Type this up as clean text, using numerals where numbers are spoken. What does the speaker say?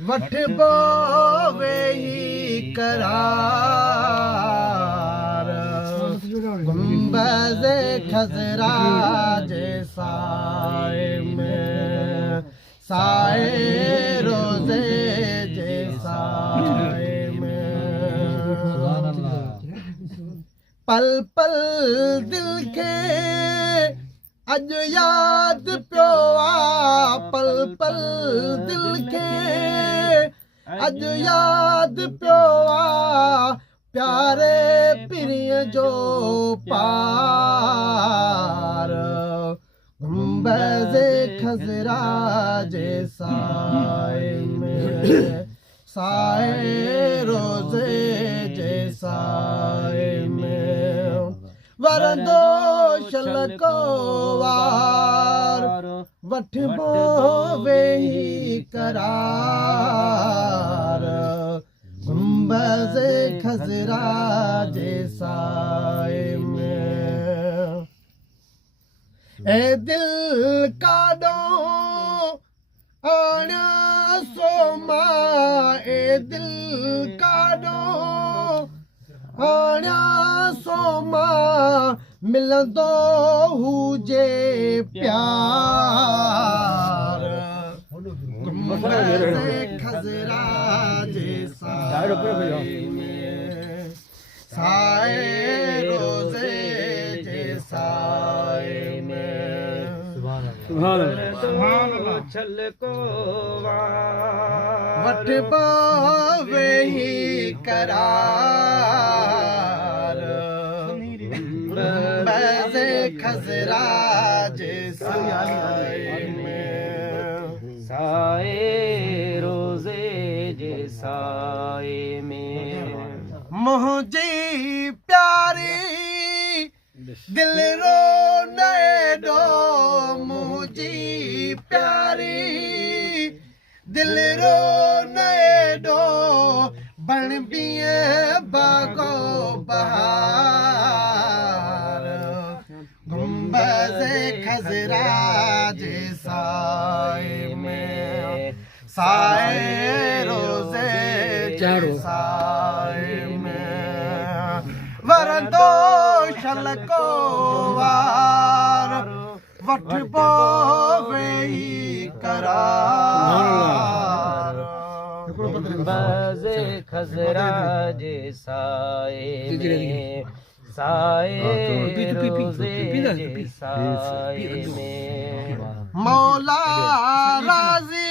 वठ बोवे ही करार गुंबद खजरा जे साए में साए रोजे जे साए में पल पल दिल के अज याद पियो आ पल पल दिल के अज याद पियो आ प्यारे पिरीअ जो पार गुंबद खजरा जे साए में साए रोज़े जे साए में वरंदो शलको वार वठबो वेही करार गुंबद खजरा जे साए में ए दिल काडो आना सोमा ए दिल काडो आना सोमा मिलंदो हुजे प्यार गुंबद खजरा जे साए में साए रोज़े जे साए में सुभान अल्लाह छलको वठ पावे ही करार गुंबद खजरा जे साए में साए रोज़े जे साए में मुझी प्यारी दिल रो नैडो मुझी प्यारी दिल रो नैडो बन बिए बागो बहार गुंबद खजरा जे साए में साए रोज़े जे साए में वरंदो शलको वार वठ बोवे ही करार गुंबद खजरा जे साए में साए रोज़े जे साए में मौला राज़ी